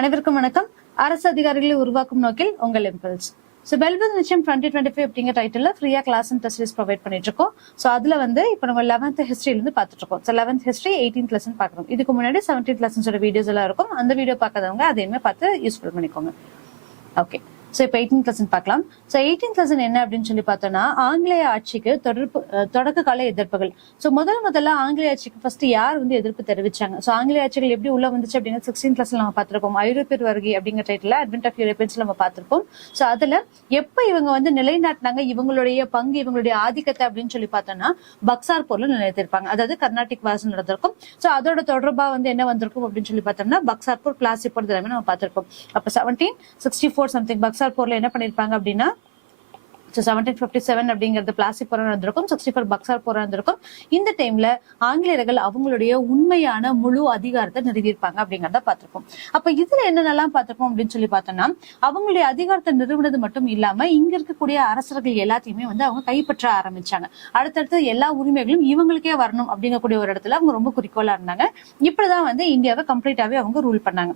அனைவருக்கும் வணக்கம். அரசு அதிகாரிகளை உருவாக்கும் நோக்கில் உங்கள் இம்பல்ஸ். வெல்வெல் நிச்சயம் 2025 அப்படிங்கிற டைட்டில் ஃப்ரீயா கிளாஸ் அண்ட் டெஸ்ட் ப்ரொவைட் பண்ணிட்டு இருக்கோம். அதுல இப்போ நம்ம 11th ஹிஸ்டரியில இருந்து பார்த்துட்டு இருக்கோம். 11th ஹிஸ்டரி 18th லெசன் பார்க்கணும். இதுக்கு முன்னாடி 17th லெசன்ஸோட வீடியோஸ் எல்லாம் இருக்கும். அந்த வீடியோ பார்க்காதவங்க அதையுமே பார்த்து யூஸ்ஃபுல் பண்ணிக்கோங்க. ஓகே, இப்போ 18th லெசன் பார்க்கலாம். 18th லெசன் என்ன அப்படின்னு சொல்லி பார்த்தோம்னா, ஆங்கிலேய ஆட்சிக்கு தொடக்க கால எதிர்ப்புகள். முதல்ல ஆங்கிலேய ஆட்சிக்கு ஃபர்ஸ்ட் யார் எதிர்ப்பு தெரிவிச்சாங்க, ஆங்கிலேய ஆட்சிகள் எப்படி உள்ள வந்துச்சு அப்படிங்கிற 16th லெசன் நம்ம பார்த்திருப்போம். ஐரோப்பியர் வருகை அப்படிங்கிற டைட்டில் அட்வென்ட் ஆஃப் யூரோப்பியன்ஸ் நம்ம பார்த்திருப்போம். அதுல எப்ப இவங்க நிலைநாட்டினாங்க இவங்களுடைய பங்கு, இவங்களுடைய ஆதிக்கத்தை அப்படின்னு சொல்லி பார்த்தோம்னா, பக்சார் போர்ல நிலைத்திருப்பாங்க. அதாவது கர்நாடிக் வாசம் நடந்திருக்கும். அதோட தொடர்பா என்ன வந்திருக்கும் அப்படின்னு சொல்லி பார்த்தோம்னா, பக்சார் போர், பிளாசி போர் எல்லாமே நம்ம பார்த்திருப்போம். அப்ப 1764 சம்திங் பக்சார் போர்ல என்ன பண்ணிருப்பாங்க அப்படின்னா, 1757 அப்படிங்கிறது பிளாசி போர் நடந்திருக்கும். 64 பக்சார் போர் நடந்திருக்கும். இந்த டைம்ல ஆங்கிலேயர்கள் அவங்களுடைய உண்மையான முழு அதிகாரத்தை நிறுவியிருப்பாங்க அப்படிங்கறத பார்த்திருப்போம். அப்ப இதுல என்னென்னலாம் பார்த்திருப்போம் அப்படின்னு சொல்லி பார்த்தோம்னா, அவங்களுடைய அதிகாரத்தை நிறுவனது மட்டும் இல்லாம இங்க இருக்கக்கூடிய அரசர்கள் எல்லாத்தையுமே அவங்க கைப்பற்ற ஆரம்பிச்சாங்க. அடுத்தடுத்து எல்லா உரிமைகளும் இவங்களுக்கே வரணும் அப்படிங்கக்கூடிய ஒரு இடத்துல அவங்க ரொம்ப குறிக்கோளா இருந்தாங்க. இப்படிதான் இந்தியாவை கம்ப்ளீட்டாவே அவங்க ரூல் பண்ணாங்க.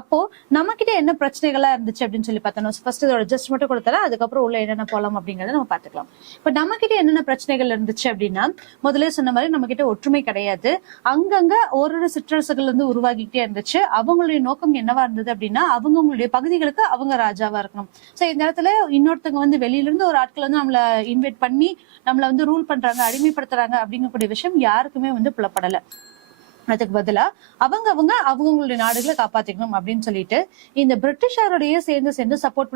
அப்போ நம்ம கிட்ட என்ன பிரச்சனைகளா இருந்துச்சு அப்படின்னு சொல்லி பார்த்தோம். ஃபர்ஸ்ட் இதோட ஜஸ்ட் மட்டும் கொடுத்தாலும் அதுக்கப்புறம் உள்ள என்னென்ன போலாம் அப்படிங்கறத நம்ம பாத்துக்கலாம். இப்ப நம்ம கிட்ட என்னென்ன பிரச்சனைகள் இருந்துச்சு அப்படின்னா, முதல்ல சொன்ன மாதிரி நம்ம கிட்ட ஒற்றுமை கிடையாது. அங்கங்க ஒரு சிற்றரசுகள் உருவாகிட்டே இருந்துச்சு. அவங்களுடைய நோக்கம் என்னவா இருந்தது அப்படின்னா, அவங்களுடைய பகுதிகளுக்கு அவங்க ராஜாவா இருக்கணும். இந்த இடத்துல இன்னொருத்தவங்க வெளியில இருந்து ஒரு ஆட்கள் நம்மள இன்வைட் பண்ணி நம்மள ரூல் பண்றாங்க, அடிமைப்படுத்துறாங்க அப்படிங்கக்கூடிய விஷயம் யாருக்குமே புலப்படல. அதுக்கு பதிலா அவங்களுடைய நாடுகளை காப்பாத்திக்கணும் அப்படின்னு சொல்லிட்டு இந்த பிரிட்டிஷாரோடய சேர்ந்து சப்போர்ட்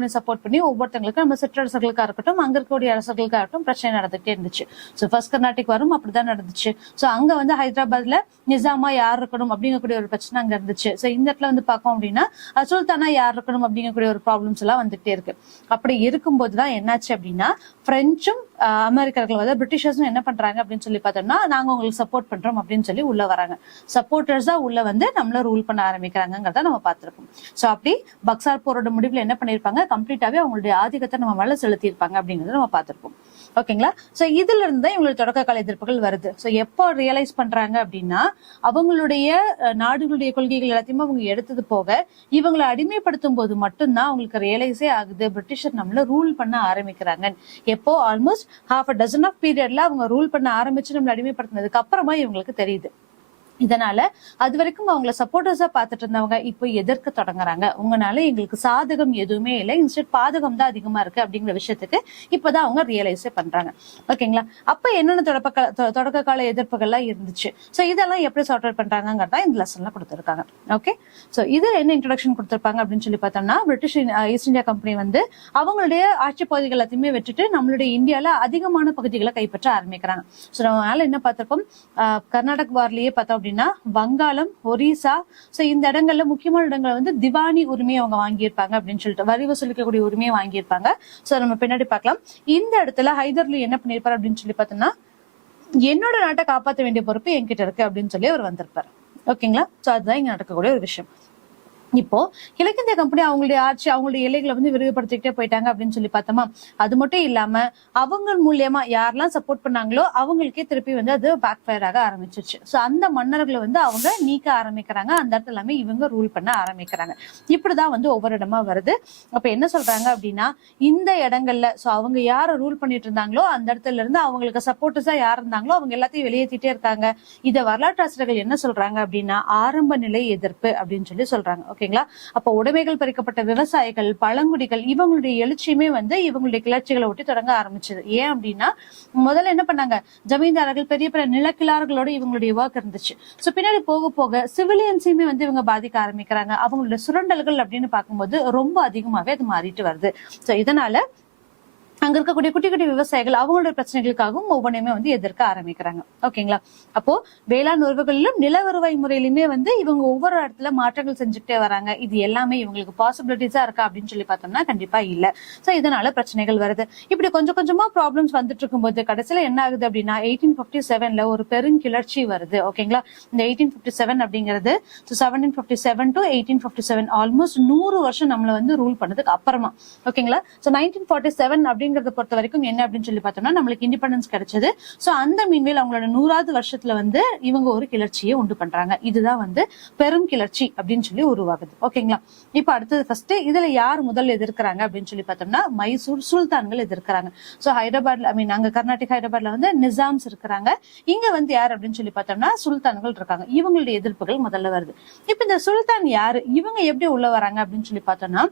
பண்ணி ஒவ்வொருத்தங்களுக்கும் நம்ம சிற்றரசர்களுக்கா இருக்கட்டும், அங்க இருக்கக்கூடிய அரசர்களுக்கா இருக்கட்டும் பிரச்சனை நடந்துட்டே இருந்துச்சு. ஃபர்ஸ்ட் கர்நாடிக் வரும் அப்படிதான் நடந்துச்சு. அங்க ஹைதராபாத்ல நிசாமா யார் இருக்கணும் அப்படிங்கக்கூடிய ஒரு பிரச்சனை அங்க இருந்துச்சு. இந்த இடத்துல பார்த்தோம் அப்படின்னா சுல்தானா யார் இருக்கணும் அப்படிங்கக்கூடிய ஒரு ப்ராப்ளம்ஸ் எல்லாம் வந்துட்டே இருக்கு. அப்படி இருக்கும்போதுதான் என்னாச்சு அப்படின்னா, பிரெஞ்சும் அமெரிக்கர்கள் பிரிட்டிஷர்ஸும் என்ன பண்றாங்க அப்படின்னு சொல்லி பார்த்தோம்னா, நாங்க உங்களுக்கு சப்போர்ட் பண்றோம் அப்படின்னு சொல்லி உள்ள வராங்க. சப்போர்ட்டர்ஸா உள்ள நம்மள ரூல் பண்ண ஆரம்பிக்கிறாங்கிறத நம்ம பார்த்திருப்போம். அப்படி பக்சார் போரோட முடிவுல என்ன பண்ணிருப்பாங்க, கம்ப்ளீட்டாவே அவங்களுடைய ஆதிக்கத்தை நம்ம மேல செலுத்தி இருப்பாங்க அப்படிங்கறத நம்ம பார்த்திருப்போம். ஓகேங்களா? இதுல இருந்து இவங்களுக்கு தொடக்க கால எதிர்ப்புகள் வருது. எப்போ ரியலைஸ் பண்றாங்க அப்படின்னா, அவங்களுடைய நாடுகளுடைய கொள்கைகள் எல்லாத்தையுமே அவங்க எடுத்தது போக இவங்களை அடிமைப்படுத்தும் போது மட்டும்தான் அவங்களுக்கு ரியலைஸே ஆகுது பிரிட்டிஷர் நம்மள ரூல் பண்ண ஆரம்பிக்கிறாங்க. எப்போ almost half a dozen of பீரியட்ல அவங்க ரூல் பண்ண ஆரம்பிச்சு நம்மள அடிமைப்படுத்தினதுக்கு அப்புறமா இவங்களுக்கு தெரியுது. இதனால அது வரைக்கும் அவங்கள சப்போர்ட்டர்ஸா பாத்துட்டு இருந்தவங்க இப்போ எதிர்க்க தொடங்குறாங்க. உங்களால எங்களுக்கு சாதகம் எதுவுமே இல்லை, இன்ஸ்டெட் பாதகம் தான் அதிகமா இருக்கு அப்படிங்கிற விஷயத்துக்கு இப்பதான் அவங்க ரியலைஸே பண்றாங்க. ஓகேங்களா? அப்ப என்னென்ன தொடக்க கால எதிர்ப்புகள்லாம் இருந்துச்சு, இதெல்லாம் எப்படி சார்ட் அவுட் பண்றாங்கிறதா இந்த லெசன்ல கொடுத்திருக்காங்க. ஓகே, இதுல என்ன இன்ட்ரோடக்ஷன் கொடுத்திருப்பாங்க அப்படின்னு சொல்லி பார்த்தோம்னா, பிரிட்டிஷ் ஈஸ்ட் இந்தியா கம்பெனி அவங்களுடைய ஆட்சி பகுதிகள் எல்லாத்தையுமே விட்டுட்டு நம்மளுடைய இந்தியால அதிகமான பகுதிகளை கைப்பற்ற ஆரம்பிக்கிறாங்க. நம்மளால என்ன பார்த்திருப்போம், கர்நாடக வார்லயே பார்த்தோம் அப்படின்னா வங்காளம், ஒரிசா, இந்த இடங்கள்ல முக்கியமான இடங்களை திவானி உரிமையை அவங்க வாங்கியிருப்பாங்க அப்படின்னு சொல்லிட்டு வரி வசூலிக்கக்கூடிய உரிமையை வாங்கியிருப்பாங்க. நம்ம பின்னாடி பார்க்கலாம். இந்த இடத்துல ஹைதர்லி என்ன பண்ணிருப்பாரு அப்படின்னு சொல்லி பார்த்தோம்னா, என்னோட நாட்டை காப்பாற்ற வேண்டிய பொறுப்பு என்கிட்ட இருக்கு அப்படின்னு சொல்லி அவர் வந்திருப்பாரு. ஓகேங்களா? அதுதான் இங்க நடக்கக்கூடிய ஒரு விஷயம். இப்போ கிழக்கிந்திய கம்பெனி அவங்களுடைய ஆட்சி, அவங்களுடைய எல்லைகளை விரிவுபடுத்திக்கிட்டே போயிட்டாங்க அப்படின்னு சொல்லி பார்த்தோமா. அது மட்டும் இல்லாம அவங்க மூலியமா யாரெல்லாம் சப்போர்ட் பண்ணாங்களோ அவங்களுக்கே திருப்பி அது பேக் ஃபயர் ஆக ஆரம்பிச்சிருச்சு. அந்த மன்னர்களை அவங்க நீக்க ஆரம்பிக்கிறாங்க. அந்த இடத்துல எல்லாமே இவங்க ரூல் பண்ண ஆரம்பிக்கிறாங்க. இப்படிதான் ஒவ்வொரு இடமா வருது. அப்ப என்ன சொல்றாங்க அப்படின்னா, இந்த இடங்கள்ல அவங்க யார ரூல் பண்ணிட்டு இருந்தாங்களோ அந்த இடத்துல இருந்து அவங்களுக்கு சப்போர்ட்டர்ஸா யார் இருந்தாங்களோ அவங்க எல்லாத்தையும் வெளியேற்றிட்டே இருக்காங்க. இத வரலாற்று ஆசிரியர்கள் என்ன சொல்றாங்க அப்படின்னா, ஆரம்ப நிலை எதிர்ப்பு அப்படின்னு சொல்லி சொல்றாங்க. ஓகேங்களா? அப்ப உடைமைகள் பறிக்கப்பட்ட விவசாயிகள், பழங்குடிகள் இவங்களுடைய எழுச்சியுமே இவங்களுடைய கிளர்ச்சிகளை ஒட்டி தொடங்க ஆரம்பிச்சது. ஏன் அப்படின்னா, முதல்ல என்ன பண்ணாங்க, ஜமீன்தாரர்கள் பெரிய பெரிய நிலக்கிழார்களோட இவங்களுடைய ஒர்க் இருந்துச்சு. பின்னாடி போக போக சிவிலியன்ஸையுமே இவங்க பாதிக்க ஆரம்பிக்கிறாங்க. அவங்களுடைய சுரண்டல்கள் அப்படின்னு பார்க்கும்போது ரொம்ப அதிகமாவே அது மாறிட்டு வருது. இதனால அங்க இருக்கக்கூடிய குட்டி குட்டி விவசாயிகள் அவங்களுடைய பிரச்சனைகளுக்காகவும் ஒவ்வொன்றையுமே எதிர்க்க ஆரம்பிக்கிறாங்க. ஓகேங்களா? அப்போ வேளாண் உறவுகளிலும் நில வருவாய் முறையிலுமே இவங்க ஒவ்வொரு இடத்துல மாற்றங்கள் செஞ்சுக்கிட்டே வராங்க. இது எல்லாமே இவங்களுக்கு பாசிபிலிட்டிஸா இருக்கா அப்படின்னு சொல்லி பார்த்தோம்னா கண்டிப்பா இல்ல. இதனால பிரச்சனைகள் வருது. இப்படி கொஞ்சம் கொஞ்சமா ப்ராப்ளம்ஸ் வந்துட்டு இருக்கும்போது கடைசியில என்ன ஆகுது அப்படின்னா, 1857ல ஒரு பெருங்கிளர்ச்சி வருது. ஓகேங்களா? இந்த 1857 அப்படிங்கிறது 1757 to 1857 ஆல்மோஸ்ட் 100 வருஷம் நம்மள ரூல் பண்ணதுக்கு அப்புறமா. ஓகேங்களா? 1947 அப்படிங்கிற அப்படிங்கறத பொறுத்த வரைக்கும் என்ன அப்படின்னு சொல்லி பார்த்தோம்னா நம்மளுக்கு இண்டிபெண்டன்ஸ் கிடைச்சது. சோ அந்த மீன்வேல் அவங்களோட 100வது வருஷத்துல வந்து இவங்க ஒரு கிளர்ச்சியை உண்டு பண்றாங்க. இதுதான் வந்து பெரும் கிளர்ச்சி அப்படின்னு சொல்லி உருவாகுது. ஓகேங்களா? இப்ப அடுத்தது ஃபர்ஸ்ட் இதுல யார் முதல்ல எதிர்க்கிறாங்க அப்படின்னு சொல்லி பார்த்தோம்னா மைசூர் சுல்தான்கள் எதிர்க்கிறாங்க. சோ ஹைதராபாத்ல அங்க கர்நாடக ஹைதராபாத்ல வந்து நிசாம்ஸ் இருக்கிறாங்க. இங்க வந்து யார் அப்படின்னு சொல்லி பார்த்தோம்னா சுல்தான்கள் இருக்காங்க. இவங்களுடைய எதிர்ப்புகள் முதல்ல வருது. இப்ப இந்த சுல்தான் யாரு, இவங்க எப்படி உள்ள வராங்க அப்படின்னு சொல்லி பார்த்தோம்னா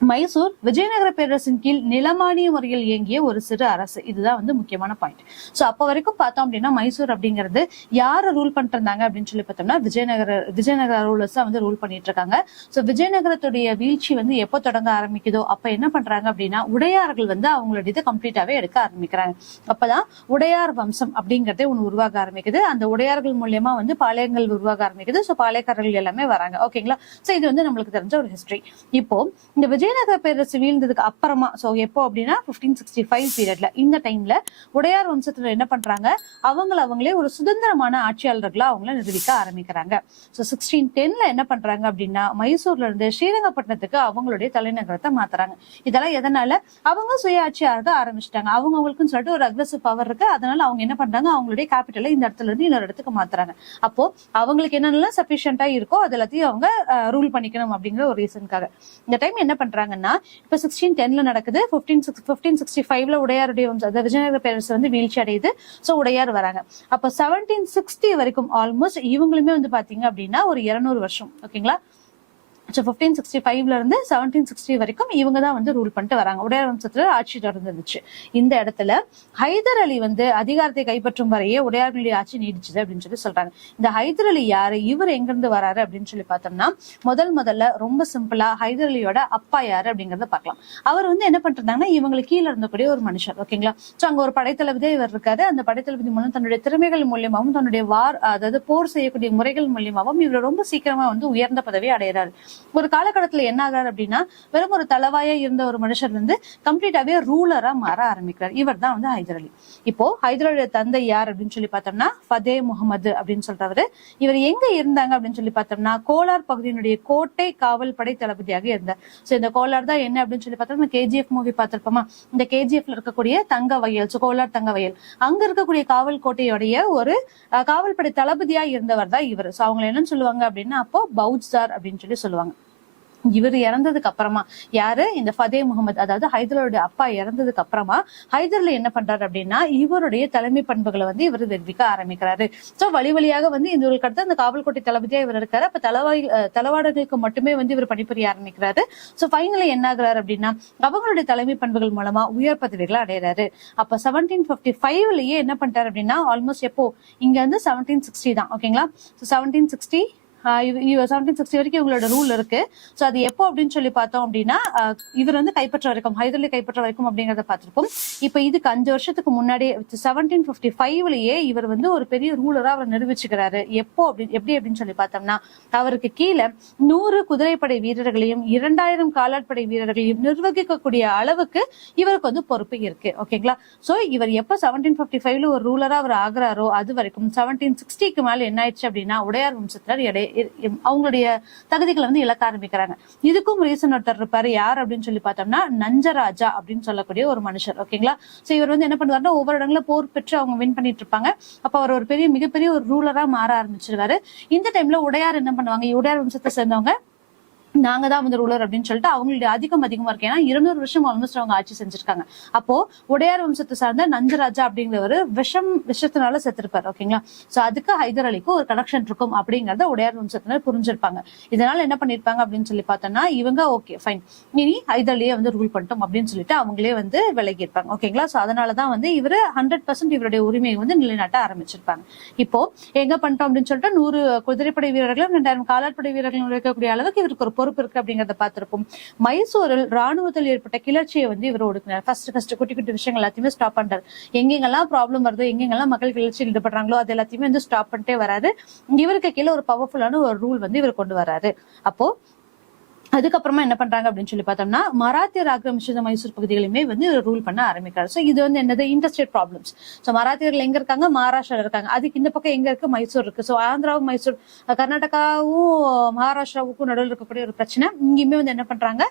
மைசூர் விஜயநகர பேரரசின் கீழ் நிலமானிய முறையில் இயங்கிய ஒரு சிறு அரசு. இதுதான் வந்து முக்கியமான பாயிண்ட். சோ அப்ப வரைக்கும் பார்த்தோம் அப்படின்னா மைசூர் அப்படிங்கிறது யாரு ரூல் பண்ணிட்டு இருந்தாங்க அப்படின்னு சொல்லி பார்த்தோம்னா விஜயநகர ரூலர்ஸ் வந்து ரூல் பண்ணிட்டு இருக்காங்க. சோ விஜயநகரத்துடைய வீழ்ச்சி வந்து எப்போ தொடங்க ஆரம்பிக்குதோ அப்ப என்ன பண்றாங்க அப்படின்னா உடையார்கள் வந்து அவங்களுடைய இதை கம்ப்ளீட்டாவே எடுக்க ஆரம்பிக்கிறாங்க. அப்பதான் உடையார் வம்சம் அப்படிங்கறதே ஒண்ணு உருவாக ஆரம்பிக்குது. அந்த உடையார்கள் மூலியமா வந்து பாளையங்கள் உருவாக ஆரம்பிக்குது. சோ பாளையக்காரர்கள் எல்லாமே வராங்க. ஓகேங்களா? சோ இது வந்து நம்மளுக்கு தெரிஞ்ச ஒரு ஹிஸ்டரி. இப்போ இந்த விஜயநகர பேரரசு வீழ்ந்ததுக்கு அப்புறமா சோ எப்போ அப்படின்னா 1565 பீரியட்ல இந்த டைம்ல உடையார் வம்சத்துல என்ன பண்றாங்க, அவங்களே ஒரு சுதந்திரமான ஆட்சியாளர்களா அவங்கள நிரூபிக்க ஆரம்பிக்கிறாங்க. சோ 1610ல என்ன பண்றாங்க அப்படின்னா மைசூர்ல இருந்து ஸ்ரீரங்கப்பட்டினத்துக்கு அவங்களுடைய தலைநகரத்தை மாத்துறாங்க. இதெல்லாம் எதனால, அவங்க சுயாட்சியாக ஆரம்பிச்சிட்டாங்க. அவங்களுக்குன்னு சொல்லிட்டு ஒரு அக்ரெசிவ் பவர் இருக்கு. அதனால அவங்க என்ன பண்றாங்க, அவங்களுடைய கேபிட்டலை இந்த இடத்துல இருந்து இன்னொரு இடத்துக்கு மாத்துறாங்க. அப்போ அவங்களுக்கு என்னென்னலாம் சஃபிஷியன்டா இருக்கோ அது எல்லாத்தையும் அவங்க ரூல் பண்ணிக்கணும் அப்படிங்கிற ஒரு ரீசனுக்காக இந்த டைம் என்ன பண்றாங்கன்னா இப்ப 1610ல நடக்குது. 1565ல உடையாருடைய விஜயநகர பேரரசு வந்து வீழ்ச்சி அடையுது. சோ உடையார் வராங்க. அப்ப 1760 வரைக்கும் ஆல்மோஸ்ட் இவங்களுமே வந்து பாத்தீங்க அப்படின்னா ஒரு 200 வருஷம். ஓகேங்களா? 1565ல இருந்து 1760 வரைக்கும் இவங்க தான் வந்து ரூல் பண்ணிட்டு வராங்க. உடையார் வம்சத்துல ஆட்சி தொடர்ந்துருச்சு. இந்த இடத்துல ஹைதர் அலி வந்து அதிகாரத்தை கைப்பற்றும் வரையே உடையார்களுடைய ஆட்சி நீடிச்சது அப்படின்னு சொல்லி சொல்றாங்க. இந்த ஹைதர் அலி யாரு, இவர் எங்க இருந்து வராரு அப்படின்னு சொல்லி பார்த்தோம்னா முதல்ல ரொம்ப சிம்பிளா ஹைதர் அலியோட அப்பா யாரு அப்படிங்கறத பார்க்கலாம். அவர் வந்து என்ன பண்றாங்கன்னா இவங்களுக்கு கீழே இருந்தக்கூடிய ஒரு மனுஷர். ஓகேங்களா? சோ அங்க ஒரு படைத்தளபதியே இவர் இருக்காரு. அந்த படைத்தளபதி மூலம் தன்னுடைய திறமைகள் மூலியமாவும் தன்னுடைய அதாவது போர் செய்யக்கூடிய முறைகள் மூலியமாவும் இவர் ரொம்ப சீக்கிரமா வந்து உயர்ந்த பதவியை அடைகிறாரு. ஒரு காலகட்டத்துல என்ன ஆகாரு அப்படின்னா வெறும் ஒரு தலவாயா இருந்த ஒரு மனுஷர் வந்து கம்ப்ளீட்டாவே ரூலரா மாற ஆரம்பிக்கிறார். இவர் தான் வந்து ஹைதர் அலி. இப்போ ஹைதர் அலியோட தந்தை யார் அப்படின்னு சொல்லி பார்த்தோம்னா ஃபதே முகமது அப்படின்னு சொல்றவரு. இவர் எங்க இருந்தாங்க அப்படின்னு சொல்லி பார்த்தோம்னா கோலார் பகுதியினுடைய கோட்டை காவல் படை தளபதியாக இருந்தார். சோ இந்த கோலார் தான் என்ன அப்படின்னு சொல்லி பார்த்தோம்னா கேஜிஎஃப் மூவி பார்த்திருப்போமா, இந்த கேஜிஎஃப்ல இருக்கக்கூடிய தங்க வயல், கோலார் தங்க வயல், அங்க இருக்கக்கூடிய காவல் கோட்டையுடைய ஒரு காவல் படை தளபதியா இருந்தவர் தான் இவர். சோ அவங்க என்னன்னு சொல்லுவாங்க அப்படின்னா அப்போ பவுச்சார் அப்படின்னு சொல்லி சொல்லுவாங்க. இவர் இறந்ததுக்கு அப்புறமா யாரு, இந்த ஃபதே முகமது அதாவது ஹைதருடைய அப்பா இறந்ததுக்கு அப்புறமா ஹைதர் அலி என்ன பண்றாரு அப்படின்னா இவருடைய தலைமை பண்புகளை வந்து இவர் தெரிவிக்க ஆரம்பிக்கிறாரு. சோ வழியாக வந்து இவருக்கு அடுத்து அந்த காவல்கோட்டை தளபதியா இவர் இருக்காரு. அப்ப தளவாடர்களுக்கு மட்டுமே வந்து இவர் பணிபுரிய ஆரம்பிக்கிறாரு. சோ ஃபைனலி என்ன ஆகுறாரு அப்படின்னா அவங்களுடைய தலைமை பண்புகள் மூலமா உயர் பதவிகளை அடைகிறாரு. அப்ப 1755லயே என்ன பண்ணிட்டாரு அப்படின்னா ஆல்மோஸ்ட் எப்போ இங்க வந்து 1760 தான். ஓகேங்களா? 1760 1760 வரைக்கும் இவங்களோட ரூல் இருக்கு. சோ அது எப்போ அப்படின்னு சொல்லி பார்த்தோம் அப்படின்னா இவர் வந்து கைப்பற்ற வரைக்கும் ஹைதர் அலி கைப்பற்ற வரைக்கும் அப்படிங்கறத பார்த்திருப்போம். இப்ப இதுக்கு 5 வருஷத்துக்கு முன்னாடி 1755லயே இவர் வந்து ஒரு பெரிய ரூலரா அவர் நிரூபிச்சுக்கிறாரு. எப்படி அப்படின்னு சொல்லி பார்த்தோம்னா அவருக்கு கீழே 100 குதிரைப்படை வீரர்களையும் 2000 காலாட்படை வீரர்களையும் நிர்வகிக்கக்கூடிய அளவுக்கு இவருக்கு வந்து பொறுப்பு இருக்கு. ஓகேங்களா? சோ இவர் எப்ப 1755ல ஒரு ரூலரா அவர் ஆகுறாரோ அது வரைக்கும் 1760க்கு மேல என்ன ஆயிடுச்சு அப்படின்னா உடையார் வம்சத்தினர் அவங்களுடைய தகுதிகளை வந்து இழக்க ஆரம்பிக்கிறாங்க. இதுக்கும் ரீசன் ஒருத்தர் இருப்பாரு. யார் அப்படின்னு சொல்லி பார்த்தோம்னா நஞ்சராஜா அப்படின்னு சொல்லக்கூடிய ஒரு மனுஷர். ஓகேங்களா? சோ இவர் வந்து என்ன பண்ணுவாருன்னா ஒவ்வொரு இடங்கள போர் பெற்று அவங்க வின் பண்ணிட்டு இருப்பாங்க. அப்ப அவர் ஒரு மிகப்பெரிய ஒரு ரூலரா மாற ஆரம்பிச்சிருவாரு. இந்த டைம்ல உடையார் என்ன பண்ணுவாங்க, உடையார் வம்சத்தை சேர்ந்தவங்க நாங்க தான் வந்து ரூலர் அப்படின்னு சொல்லிட்டு அவங்களுடைய அதிகமா இருக்கு. ஏன்னா 200 வருஷம் ஆல்மோஸ்ட் அவங்க ஆட்சி செஞ்சிருக்காங்க. அப்போ உடையார் வம்சத்தை சார்ந்த நஞ்சராஜா அப்படிங்கிறவரு விஷத்தினால செத்துருப்பாரு. ஓகேங்களா? சோ அதுக்கு ஹைதர் அலிக்கும் ஒரு கனெக்ஷன் இருக்கும் அப்படிங்கறத உடையார் வம்சத்தினர் புரிஞ்சிருப்பாங்க. இதனால என்ன பண்ணிருப்பாங்க அப்படின்னு சொல்லி பார்த்தோம்னா இவங்க ஓகே ஃபைன் இனி ஹைதர் அலியே வந்து ரூல் பண்ணிட்டோம் அப்படின்னு சொல்லிட்டு அவங்களே வந்து விலகி இருப்பாங்க. ஓகேங்களா? சோ அதனாலதான் வந்து இவரு 100% இவருடைய உரிமையை வந்து நிலைநாட்ட ஆரம்பிச்சிருப்பாங்க. இப்போ எங்க பண்ணிட்டோம் அப்படின்னு சொல்லிட்டு 100 குதிரைப்படை வீரர்களும் 2000 காலாட்படை வீரர்களும் இருக்கக்கூடிய அளவுக்கு இவருக்கு ஒரு பொறுப்பு இருக்கு அப்படிங்கறத பார்த்திருப்போம். மைசூரில் ராணுவத்தில் ஏற்பட்ட கிளர்ச்சியை வந்து இவர் ஒடுக்கினார். ஃபர்ஸ்ட் குட்டி விஷயங்கள் எல்லாத்தையுமே ஸ்டாப் பண்றாரு. எங்கெங்கெல்லாம் ப்ராப்ளம் வருதோ எங்கெங்கெல்லாம் மக்கள் கிளர்ச்சியில் ஈடுபடுறாங்களோ அது எல்லாத்தையுமே வந்து ஸ்டாப் பண்ணிட்டே வராரு. இவருக்கு கீழே ஒரு பவர்ஃபுல்லான ஒரு ரூல் வந்து இவர் கொண்டு வராரு. அப்போ அதுக்கப்புறமா என்ன பண்றாங்க அப்படின்னு சொல்லி பார்த்தோம்னா மராத்தியர் ஆக்கிரமிச்ச மைசூர் பகுதிகளுமே வந்து ரூல் பண்ண ஆரம்பிக்கிறாரு. ஸோ இது வந்து என்னது இன்டர்ஸ்டேட் ப்ராப்ளம்ஸ். ஸோ மராத்தியர்கள் எங்க இருக்காங்க, மகாராஷ்டிரால இருக்காங்க. அதுக்கு இந்த பக்கம் எங்க இருக்கு, மைசூர் இருக்கு. ஸோ ஆந்திராவும் மைசூர், கர்நாடகாவும் மகாராஷ்டிராவுக்கும் நடுவில் இருக்கக்கூடிய ஒரு பிரச்சனை. இங்கேயுமே வந்து என்ன பண்றாங்க,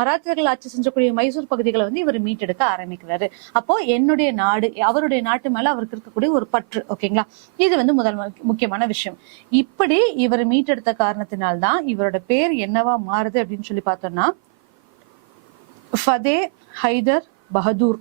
மராத்தியர்கள் ஆட்சி செஞ்சக்கூடிய மைசூர் பகுதிகளை வந்து இவர் மீட்டெடுக்க ஆரம்பிக்கிறாரு. அப்போ என்னுடைய நாடு, அவருடைய நாட்டு மேல அவருக்கு இருக்கக்கூடிய ஒரு பற்று. ஓகேங்களா, இது வந்து முதல் முக்கியமான விஷயம். இப்படி இவர் மீட்டெடுத்த காரணத்தினால்தான் இவரோட பேர் என்னவா மாறுது அப்படின்னு சொல்லி பார்த்தோம்னா ஃபதே ஹைதர் பகதூர்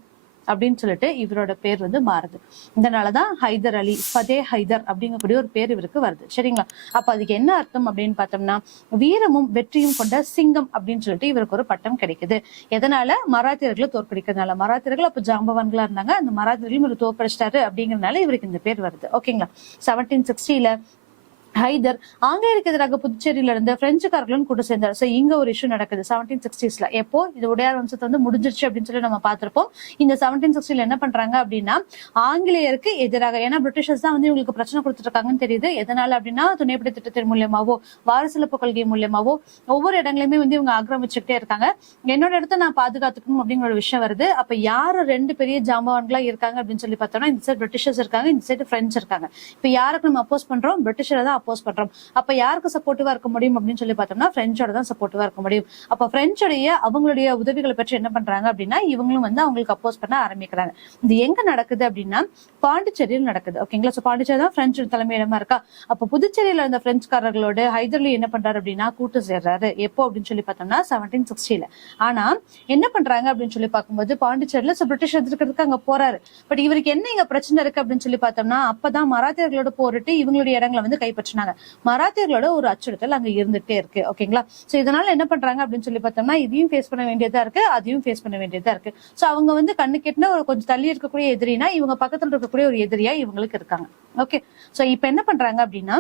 அப்படின்னு சொல்லிட்டு இவரோட பேர் வந்து மாறுது. இதனாலதான் ஹைதர் அலி, ஃபதே ஹைதர் அப்படிங்கக்கூடிய ஒரு பேர் இவருக்கு வருது. சரிங்களா, அப்ப அதுக்கு என்ன அர்த்தம் அப்படின்னு பார்த்தோம்னா வீரமும் வெற்றியும் கொண்ட சிங்கம் அப்படின்னு சொல்லிட்டு இவருக்கு ஒரு பட்டம் கிடைக்குது. எதனால, மராத்தியர்களை தோற்கடிக்கிறதுனால. மராத்தியர்கள் அப்ப ஜாம்பவான்களா இருந்தாங்க, அந்த மராத்தியர்களும் இவர் தோற்கடிச்சிட்டாரு அப்படிங்கறதுனால இவருக்கு இந்த பேர் வருது. ஓகேங்களா, 1760 ஹைதர் ஆங்கிலேயருக்கு எதிராக புதுச்சேரியில இருந்து பிரெஞ்சுக்காரர்களும் கூட சேர்ந்தார். சோ இங்க ஒரு இஷ்யூ நடக்குது 1760s. எப்போ இது உடையார் வம்சத்தை வந்து முடிஞ்சிருச்சு அப்படின்னு சொல்லி நம்ம பார்த்திருப்போம். இந்த 1760 என்ன பண்றாங்க அப்படின்னா ஆங்கிலேயருக்கு எதிராக, ஏன்னா பிரிட்டிஷர்ஸ் தான் வந்து இவங்களுக்கு பிரச்சனை கொடுத்துட்டு இருக்காங்கன்னு தெரியுது. எதனால அப்படின்னா துணைப்படை திட்டத்தின் மூலியமாவோ வாரிசுலப்பு கொள்கை மூலியமாவோ ஒவ்வொரு இடங்களையுமே வந்து இவங்க ஆக்கிரமிச்சுக்கிட்டே இருக்காங்க. என்னோட இடத்த நான் பாதுகாத்துக்கணும் அப்படிங்கிற ஒரு விஷயம் வருது. அப்ப யாரு ரெண்டு பெரிய ஜாம்பவான்களா இருக்காங்க அப்படின்னு சொல்லி பார்த்தோம்னா இந்த சைடு பிரிட்டிஷர்ஸ் இருக்காங்க, இந்த சைடு பிரெஞ்சு இருக்காங்க. இப்ப யாருக்கு நம்ம அப்போஸ் பண்றோம், பிரிட்டிஷரை தான் அப்போஸ் பண்றோம். அப்ப யாருக்கு சப்போர்ட்டிவா இருக்க முடியும் அப்படின்னு சொல்லி பார்த்தோம்னா பிரெஞ்சோட தான் சப்போர்ட்டிவா இருக்க முடியும். அப்ப பிரெஞ்சோடைய அவங்களுடைய உதவிகளை பற்றி என்ன பண்றாங்க அப்படின்னா இவங்களும் வந்து அவங்களுக்கு அப்போஸ் பண்ண ஆரம்பிக்கிறாங்க. இது எங்க நடக்குது அப்படின்னா பாண்டிச்சேரியில் நடக்குது. ஓகேங்களா, சோ பாண்டிச்சேரி தான் பிரெஞ்சு தலைமையிடமா இருக்கா. அப்ப புதுச்சேரியில இருந்த பிரெஞ்சுக்காரர்களோட ஹைதர்லி என்ன பண்றாரு அப்படின்னா கூட்டு சேர்றாரு. எப்போ அப்படின்னு சொல்லி பார்த்தோம்னா 1760. ஆனா என்ன பண்றாங்க அப்படின்னு சொல்லி பார்க்கும்போது பாண்டிச்சேரியில பிரிட்டிஷ் எதிர்க்கிறதுக்கு அங்க போறாரு. பட் இவருக்கு என்ன இங்க பிரச்சனை இருக்கு அப்படின்னு சொல்லி பார்த்தோம்னா அப்பதான் மராத்தியர்களோட போரிட்டு இவங்களுடைய இடங்களை வந்து கைப்பற்றினாங்க. மராத்தியர்களோட ஒரு அச்சுறுத்தல் அங்க இருந்துட்டே இருக்கு. ஓகேங்களா, சோ இதனால என்ன பண்றாங்க அப்படின்னு சொல்லி பார்த்தோம்னா இதையும் ஃபேஸ் பண்ண வேண்டியதா இருக்கு, அதையும் ஃபேஸ் பண்ண வேண்டியதா இருக்கு. சோ அவங்க வந்து கண்ணு கெட்டின ஒரு கொஞ்சம் தள்ளி இருக்கக்கூடிய எதிரினா இவங்க பக்கத்துல இருக்கக்கூடிய ஒரு எதிரியா இவங்களுக்கு இருக்காங்க. ஓகே, சோ இப்ப என்ன பண்றாங்க அப்படின்னா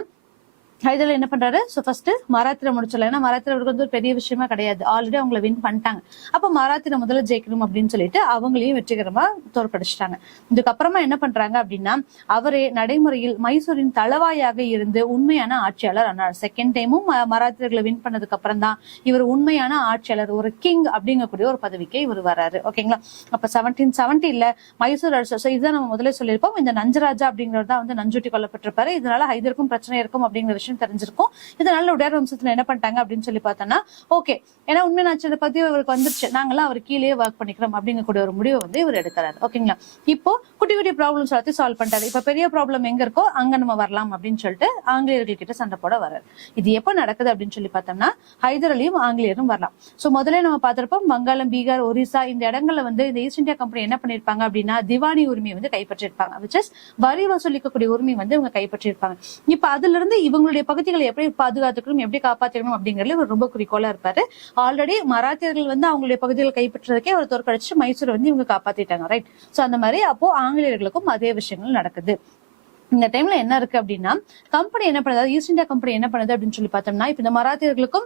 ஹைதர் என்ன பண்றாரு, சோ ஃபர்ஸ்ட் மராத்திர முடிச்சல. ஏன்னா மராத்திரவருக்கு வந்து ஒரு பெரிய விஷயமா கிடையாது, ஆல்ரெடி அவங்களை வின் பண்ணிட்டாங்க. அப்ப மராத்திர முதல்ல ஜெயிக்கணும் அப்படின்னு சொல்லிட்டு அவங்களையும் வெற்றிகரமா தோற்கடிச்சிட்டாங்க. இதுக்கப்புறமா என்ன பண்றாங்க அப்படின்னா அவரே நடைமுறையில் மைசூரின் தளவாயாக இருந்து உண்மையான ஆட்சியாளர் ஆனார். செகண்ட் டைமும் மராத்தியர்களை வின் பண்ணதுக்கு அப்புறம் தான் இவர் உண்மையான ஆட்சியாளர், ஒரு கிங் அப்படிங்கக்கூடிய ஒரு பதவிக்கு இவர் வராரு. ஓகேங்களா, அப்ப 1770 மைசூர் அரசு, இதுதான் நம்ம முதல்ல சொல்லியிருப்போம். இந்த நஞ்சராஜா அப்படிங்கிறது தான் வந்து நஞ்சூட்டி கொல்லப்பட்டிருப்பாரு. இதனால ஹைதருக்கும் பிரச்சனை இருக்கும் அப்படிங்கிற விஷயம் தெரிஞ்சிருக்கும். இதனால உடையார் வம்சத்துல என்ன பண்ணிட்டாங்க அப்படின்னு சொல்லி பார்த்தோம்னா ஓகே, ஏன்னா உண்மையான ஆட்சியை பத்தி இவருக்கு வந்துருச்சு, நாங்களாம் அவர் கீழே ஒர்க் பண்ணிக்கிறோம் அப்படிங்கக்கூடிய ஒரு முடிவை வந்து இவர் எடுக்கிறாரு. ஓகேங்களா, இப்போ குட்டி குட்டி ப்ராப்ளம்ஸ் எல்லாத்தையும் சால்வ் பண்ணிட்டாரு. இப்ப பெரிய ப்ராப்ளம் எங்க இருக்கோ அங்க நம்ம வரலாம் அப்படின்னு சொல்லிட்டு ஆங்கிலேயர்கள் கிட்ட சண்டை போட வர்றாரு. இது எப்ப நடக்குது அப்படின்னு சொல்லி பார்த்தோம்னா ஹைதர் அலியும் ஆங்கிலேயரும் வரலாம். சோ முதல்ல நம்ம பார்த்திருப்போம் வங்காளம், பீகார், ஒரிசா இந்த இடங்கள்ல வந்து இந்த ஈஸ்ட் இந்தியா கம்பெனி என்ன பண்ணிருப்பாங்க அப்படின்னா திவானி உரிமையை வந்து கைப்பற்றிருப்பாங்க. விச் இஸ் வரி வசூலிக்கக்கூடிய உரிமை வந்து இவங்க கைப்பற்றிருப்பாங்க. இப்ப அதுல இருந்து இவங்களுடைய பகுதிகளை எப்படி பாதுகாத்துக்கணும், எப்படி காப்பாற்றணும் அப்படிங்கறதுல இவர் ரொம்ப குறிக்கோளா இருப்பாரு. ஆல்ரெடி மராத்தியர்கள் வந்து அவங்களுடைய பகுதிகளை கைப்பற்றதுக்கே அவர் தோற்கடிச்சு மைசூர் வந்து இவங்க காப்பாத்திட்டாங்க. ரைட், சோ அந்த மாதிரி அப்போ ஆங்கிலேயர்களுக்கும் அதே விஷயங்கள் நடக்குது. இந்த டைம்ல என்ன இருக்கு அப்படின்னா கம்பெனி என்ன பண்ணுது, ஈஸ்ட் இந்தியா கம்பெனி என்ன பண்ணுது அப்படின்னு சொல்லி பார்த்தோம்னா இப்ப இந்த மராத்தியர்களுக்கும்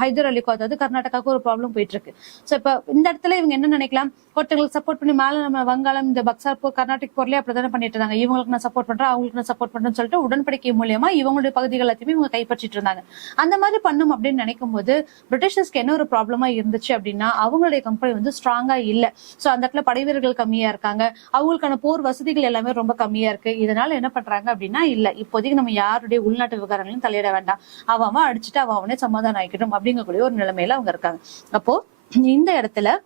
ஹைதர் அலிக்கும், அதாவது கர்நாடகாவுக்கும் ஒரு ப்ராப்ளம் போயிட்டு இருக்கு. சோ இப்ப இந்த இடத்துல இவங்க என்ன நினைக்கலாம், ஒருத்தங்களுக்கு சப்போர்ட் பண்ணி மேல நம்ம வங்காளம், இந்த பக்சார் போர், கர்நாடக போர்லயே அப்படித்தானே பண்ணிட்டு இருந்தாங்க, இவங்களுக்கு நான் சப்போர்ட் பண்றேன், அவங்களுக்கு நான் சப்போர்ட் பண்றேன்னு சொல்லிட்டு உடன்படிக்கை மூலியமா இவங்களுடைய பகுதிகள் எல்லாத்தையுமே இவங்க கைப்பற்றிட்டு இருந்தாங்க. அந்த மாதிரி பண்ணும் அப்படின்னு நினைக்கும் போது பிரிட்டிஷர்ஸ்க்கு என்ன ஒரு ப்ராப்ளமா இருந்துச்சு அப்படின்னா அவங்களுடைய கம்பெனி வந்து ஸ்ட்ராங்கா இல்ல. சோ அந்த இடத்துல படை வீரர்கள் கம்மியா இருக்காங்க, அவங்களுக்கான போர் வசதிகள் எல்லாமே ரொம்ப கம்மியா இருக்கு. இதனால என்ன பண்றாங்க அப்படின்னா இல்ல இப்போதைக்கு நம்ம யாருடைய உள்நாட்டு விவகாரங்களையும் தலையிட வேண்டாம், அவன் அடிச்சுட்டு அவனே சமாதானம் ஆயிக்கணும் அப்படிங்கக்கூடிய ஒரு நிலைமையில அவங்க இருக்காங்க. அப்போ இந்த இடத்துல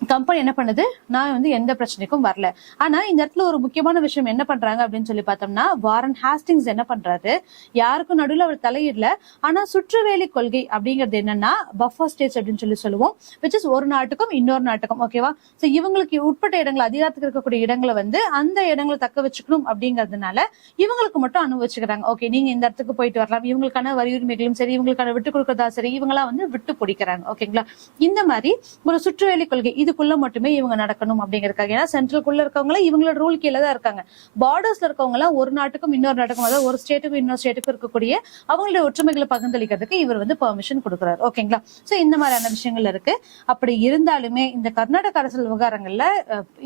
கம்பெனி என்ன பண்ணுது, நான் வந்து எந்த பிரச்சனைக்கும் வரல. ஆனா இந்த இடத்துல ஒரு முக்கியமான விஷயம் என்ன பண்றாங்க அப்படின்னு சொல்லி பார்த்தோம்னா வாரன் ஹாஸ்டிங்ஸ் என்ன பண்றாரு, யாருக்கும் நடுவில் அவர் தலையிடல. ஆனா சுற்றுவேலி கொள்கை அப்படிங்கிறது என்னன்னா பஃபர் ஸ்டேட்ஸ் அப்படின்னு சொல்லி சொல்லுவோம், விச் இஸ் ஒரு நாட்டுக்கும் இன்னொரு நாட்டுக்கும். ஓகேவா, சோ இவங்களுக்கு உட்பட்ட இடங்கள், அதிகாரத்துக்கு இருக்கக்கூடிய இடங்களை வந்து அந்த இடங்களை தக்க வச்சுக்கணும் அப்படிங்கறதுனால இவங்களுக்கு மட்டும் அனுபவிச்சுக்கிறாங்க. ஓகே, நீங்க இந்த இடத்துக்கு போயிட்டு வரலாம், இவங்களுக்கான வரி உரிமைகளும் சரி, இவங்களுக்கான விட்டு கொடுக்கறதா சரி, இவங்கெல்லாம் வந்து விட்டு பிடிக்கிறாங்க. ஓகேங்களா, இந்த மாதிரி ஒரு சுற்றுவேலி கொள்கை இதுக்குள்ள மட்டுமே இவங்க நடக்கணும் அப்படிங்கிறதுக்காக. ஏன்னா சென்ட்ரலுக்குள்ள இருக்கவங்க இவங்களோட ரூல் கீழே தான் இருக்காங்க. பார்டர்ஸ்ல இருக்கவங்க எல்லாம் ஒரு நாட்டுக்கும் இன்னொரு நாட்டுக்கும், அதாவது ஒரு ஸ்டேட்டுக்கும் இன்னொரு ஸ்டேட்டுக்கும் இருக்கக்கூடிய அவங்களுடைய ஒற்றுமைகளை பகிர்ந்தளிக்கிறதுக்கு இவர் வந்து பெர்மிஷன் கொடுக்குறாரு. ஓகேங்களா, சோ இந்த மாதிரியான விஷயங்கள் இருக்கு. அப்படி இருந்தாலுமே இந்த கர்நாடக அரசியல் விவகாரங்கள்ல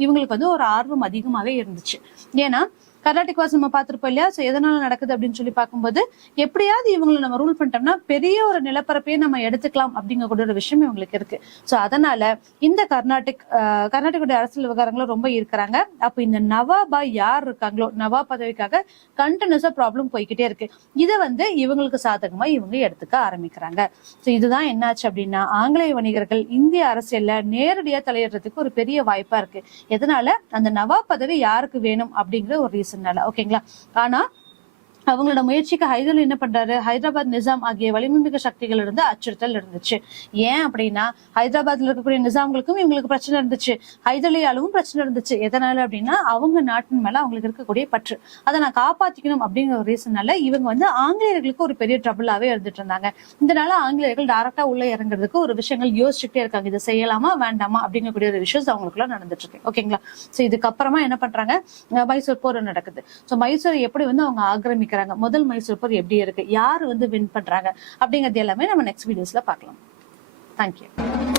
இவங்களுக்கு வந்து ஒரு ஆர்வம் அதிகமாவே இருந்துச்சு. ஏன்னா கர்நாடிக் வார்ஸ் நம்ம பார்த்திருப்போம் இல்லையா. சோ எதனால நடக்குது அப்படின்னு சொல்லி பார்க்கும்போது, எப்படியாவது இவங்களை நம்ம ரூல் பண்ணிட்டோம்னா பெரிய ஒரு நிலப்பரப்பையே நம்ம எடுத்துக்கலாம் அப்படிங்கக்கூடிய ஒரு விஷயம் இவங்களுக்கு இருக்கு. சோ அதனால இந்த கர்நாடகோட அரசியல் விவகாரங்களும் ரொம்ப இருக்கிறாங்க. அப்ப இந்த நவாபா யார் இருக்காங்களோ, நவாப் பதவிக்காக கண்டினியூஸா ப்ராப்ளம் போய்கிட்டே இருக்கு. இதை இவங்களுக்கு சாதகமா இவங்க எடுத்துக்க ஆரம்பிக்கிறாங்க. சோ இதுதான் என்னாச்சு அப்படின்னா, ஆங்கிலேய வணிகர்கள் இந்திய அரசியல்ல நேரடியா தலையிடுறதுக்கு ஒரு பெரிய வாய்ப்பா இருக்கு. எதனால, அந்த நவாப் பதவி யாருக்கு வேணும் அப்படிங்கிற ஒரு ரீசன்னால. ஓகேங்களா. ஆனா அவங்களோட முயற்சிக்கு ஹைதர் என்ன பண்றாரு, ஹைதராபாத் நிசாம் ஆகிய வலிமைமிகு சக்திகள் இருந்து அச்சுறுத்தல் இருந்துச்சு. ஏன் அப்படின்னா, ஹைதராபாத்ல இருக்கக்கூடிய நிசாம்களுக்கும் இவங்களுக்கு பிரச்சனை இருந்துச்சு, ஹைதர்லியாலும் பிரச்சனை இருந்துச்சு. எதனால அப்படின்னா, அவங்க நாட்டின் மேல அவங்களுக்கு இருக்கக்கூடிய பற்று, அதை நான் காப்பாத்திக்கணும் அப்படிங்கிற ஒரு ரீசனால இவங்க ஆங்கிலேயர்களுக்கு ஒரு பெரிய ட்ரபிளாவே இருந்துட்டு இருந்தாங்க. இதனால ஆங்கிலேயர்கள் டைரக்டா உள்ள இறங்குறதுக்கு ஒரு விஷயங்கள் யோசிச்சுட்டே இருக்காங்க. இதை செய்யலாமா வேண்டாமா அப்படிங்கக்கூடிய ஒரு விஷயம் அவங்களுக்குள்ள நடந்துட்டு இருக்கு. ஓகேங்களா. சோ இதுக்கப்புறமா என்ன பண்றாங்க, மைசூர் போர் நடக்குது. சோ மைசூர் எப்படி அவங்க ஆக்கிரமிக்கிறாங்க, முதல் மைசூர் போர் எப்படி இருக்கு, யாரு வின் பண்றாங்க அப்படிங்கறது எல்லாமே நம்ம நெக்ஸ்ட் வீடியோஸ்ல பார்க்கலாம். தேங்க்யூ.